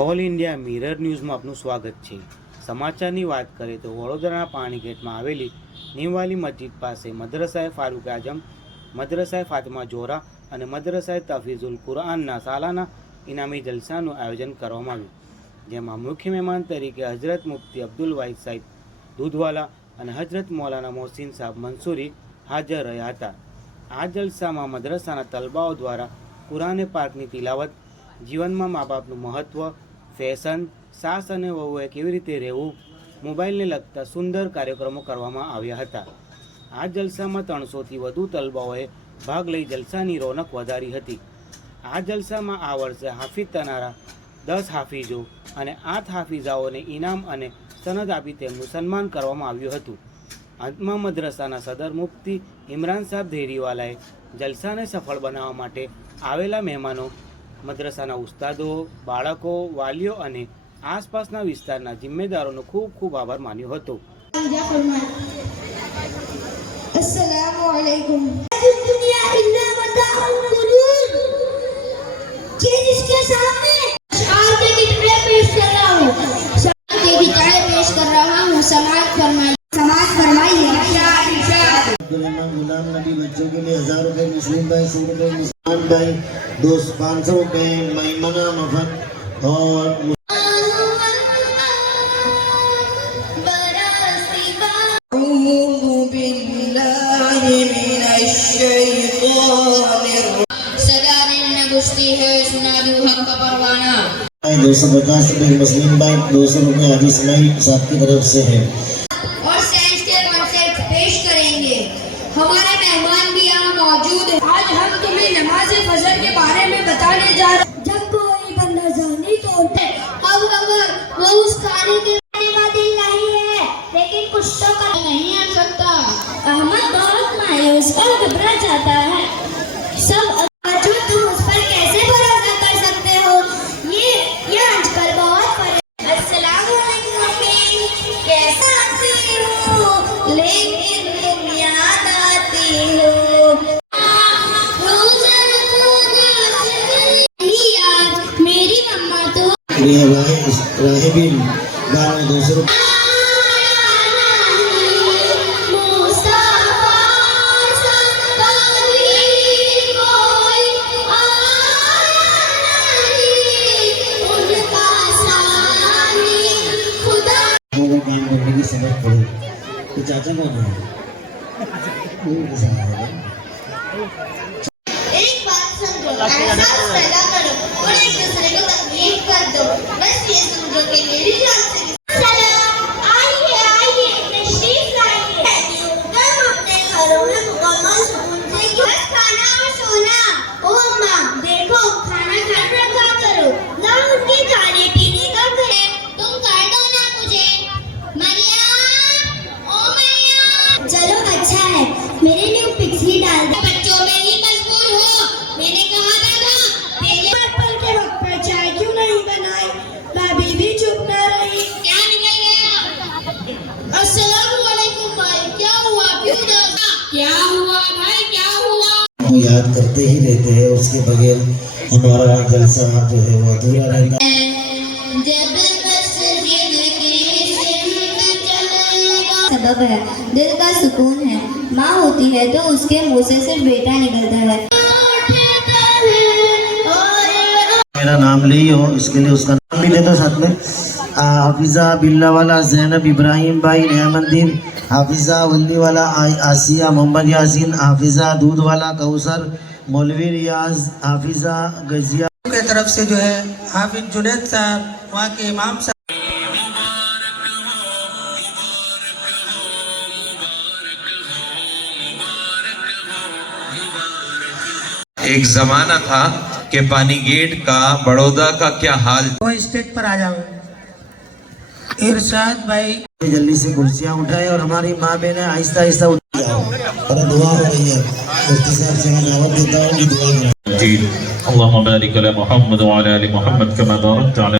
All India mirror ન્યૂઝમાં આપનું સ્વાગત છે। સમાચારની વાત કરીએ તો વડોદરાના પાણીગેટમાં આવેલી નીમવાલી મસ્જિદ પાસે મદ્રસાએ ફારૂક આઝમ, મદ્રસાએ ફાતિમા ઝોહરા અને મદ્રસાએ તફીઝુલ કુરઆનના સાલાના ઇનામી જલસાનું આયોજન કરવામાં આવ્યું, જેમાં મુખ્ય મહેમાન તરીકે હજરત મુફ્તી અબ્દુલ વાહિદ સાહેબ દૂધવાલા અને હજરત મૌલાના મોહસિન સાહેબ મંસૂરી હાજર રહ્યા હતા। આ જલસામાં મદ્રસાના તલબાઓ દ્વારા કુરાને પાકની તિલાવત, જીવનમાં મા બાપનું મહત્ત્વ, ફેશન, સાસ અને વહુએ કેવી રીતે રહેવું, મોબાઈલને લગતા સુંદર કાર્યક્રમો કરવામાં આવ્યા હતા। આ જલસામાં 300થી વધુ તલબાઓએ ભાગ લઈ જલસાની રોનક વધારી હતી। આ જલસામાં આ વર્ષે હાફિઝ થનારા 10 હાફિઝો અને 8 હાફિઝાઓને ઇનામ અને સનદ આપી તેમનું સન્માન કરવામાં આવ્યું હતું। અંતમાં મદ્રસાના સદર મુફ્તી ઇમરાન સાહેબ ધેરીવાલાએ જલસાને સફળ બનાવવા માટે આવેલા મહેમાનો, મદ્રસાના ઉસ્તાદો, બાળકો, વાલીઓ અને આસપાસના વિસ્તારના જિમ્મેદારોનો ખૂબ ખૂબ આભાર માન્યો હતો। अस्सलामु अलैकुम। दुनिया इन्ना मताउल गुरूर कि जिसके सामने शान के गिटार पेश कर रहा हूँ, शान के गिटार पेश कर रहा हूँ। समाज फरमाइए। गुलाम नबी बच्चों के लिए 1000 रुपए, मुस्लिम भाई 100 रुपए, मुसलमान भाई 500 रुपए, मैमना मफत और सुना दूं हक का परवाना। 250 रुपए मुस्लिम भाई, 200 रुपए हाजी इस्माइल साहब की तरफ से है और साइंस के कॉन्सेप्ट पेश करेंगे। हमारे मेहमान भी यहाँ मौजूद हैं। आज हम तुम्हें नमाज फजर के बारे में बताने जा रहे हैं। जब कोई बंदा जानी तो उठे, अब अगर वो उस कार्य के करने का दिल नहीं है, लेकिन कुछ तो कर नहीं आ सकता। अहमद बहुत मायूस और घबरा जाता है। सब जो तुम उस पर कैसे भरोसा कर सकते हो? ये आजकल बहुत अस्सलामु अलैकुम, कैसा आती हो लेकिन तुम याद आती हो। यार मेरी मम्मा तो राहिबिन 200 रुपए। समझ पड़ी तो चाचा कौन है? एक बात समझो, एहसास पैदा करो और एक दूसरे को तकलीफ कर दो। बस ये समझो कि मेरी जान से आइए तशरीफ लाइए। हम अपने घरों में मुकम्मल सुकून से बस खाना और सोना। ओ अम्मा देखो, खाना घर पर खा करो ना, उनकी खाने पीने का करे। तुम कर दो ना मुझे। चलो अच्छा है, मेरे लिए पिक्सी डाल दो। बच्चों में ही मजबूर हो, मैंने कहा था ना पहले। पल के वक्त पर चाय क्यों नहीं बनाई? भाभी भी चुप न रही। क्या निकल गया? अस्सलाम वालेकुम भाई, क्या हुआ? क्यों डरा? क्या हुआ भाई, क्या हुआ? वो याद करते ही रहते हैं, उसके बगैर हमारा जलसा जो है वो अधूरा रहता है। सबब है, दिल का सुकून है। माँ होती है तो उसके मुंह से सिर्फ बेटा निकलता है। मेरा नाम ली हो, इसके लिए उसका नाम भी देता साथ में। हाफिजा बिल्लावाला ज़ैनब इब्राहिम भाई नियामद्दीन, हाफिजा वल्लीवाला आसिया मोहम्मद यासीन, हाफिजा दूधवाला कौसर, मौलवी रियाज, हाफिजा गजिया के तरफ से जो है हाफिज जुनैद साहब, वहाँ के इमाम साहब। एक जमाना था कि पानीगेट का, बड़ौदा का क्या हाल। वो स्टेज पर आ जाओ। इरशाद भाई जल्दी से कुर्सियाँ उठाए और हमारी माँ बहनें आहिस्ता आहिस्ता उठ जाओ और दुआ हो रही है। मुफ्ती साहब से मैं दावत देता हूँ कि दुआ करें। अल्लाहुम्मा बारिक अला मुहम्मद व अला आलि मुहम्मद कमा बारकत अला